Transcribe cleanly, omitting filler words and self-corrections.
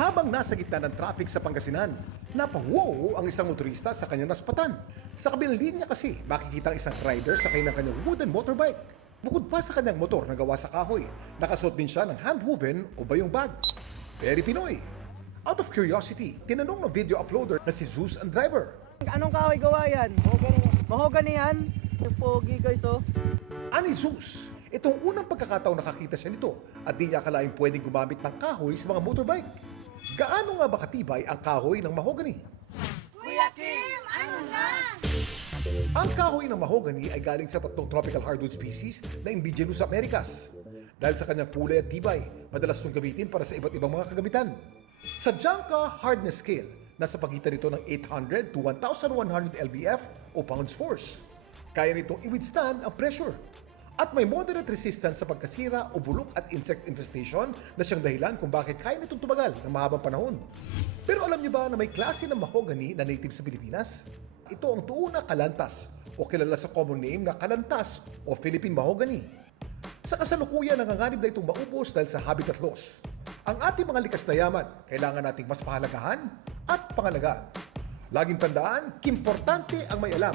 Habang nasa gitna ng traffic sa Pangasinan, napawow ang isang motorista sa kanyang naspatan. Sa kabilang linya kasi, makikita ang isang rider sakay ng kanyang wooden motorbike. Bukod pa sa kanyang motor na gawa sa kahoy, nakasuot din siya ng hand-woven o bayong bag. Very Pinoy. Out of curiosity, tinanong ng video uploader na si Zeus ang driver. Anong kahoy gawa yan? Mahogany yan? Yung pogi guys oh. Ani Zeus, itong unang pagkakataon nakakita siya nito at di niya akalaing pwedeng gumamit ng kahoy sa mga motorbike. Gaano nga ba katibay ang kahoy ng mahogany? Kuya Kim, ano na? Ang kahoy ng mahogany ay galing sa tatlong tropical hardwood species na indigenous sa Americas. Dahil sa kanyang kulay at tibay, madalas itong gamitin para sa iba't ibang mga kagamitan. Sa Janka hardness scale, nasa pagitan nito ng 800 to 1,100 lbf o pounds force. Kaya nitong i-withstand ang pressure. At may moderate resistance sa pagkasira o bulok at insect infestation na siyang dahilan kung bakit kaya nitong tumagal ng mahabang panahon. Pero alam niyo ba na may klase ng mahogany na native sa Pilipinas? Ito ang tuuna kalantas o kilala sa common name na kalantas o Philippine mahogany. Sa kasalukuyan, nanganganib na itong maubos dahil sa habitat loss. Ang ating mga likas na yaman, kailangan nating mas pahalagahan at pangalagaan. Laging tandaan, importante ang may alam.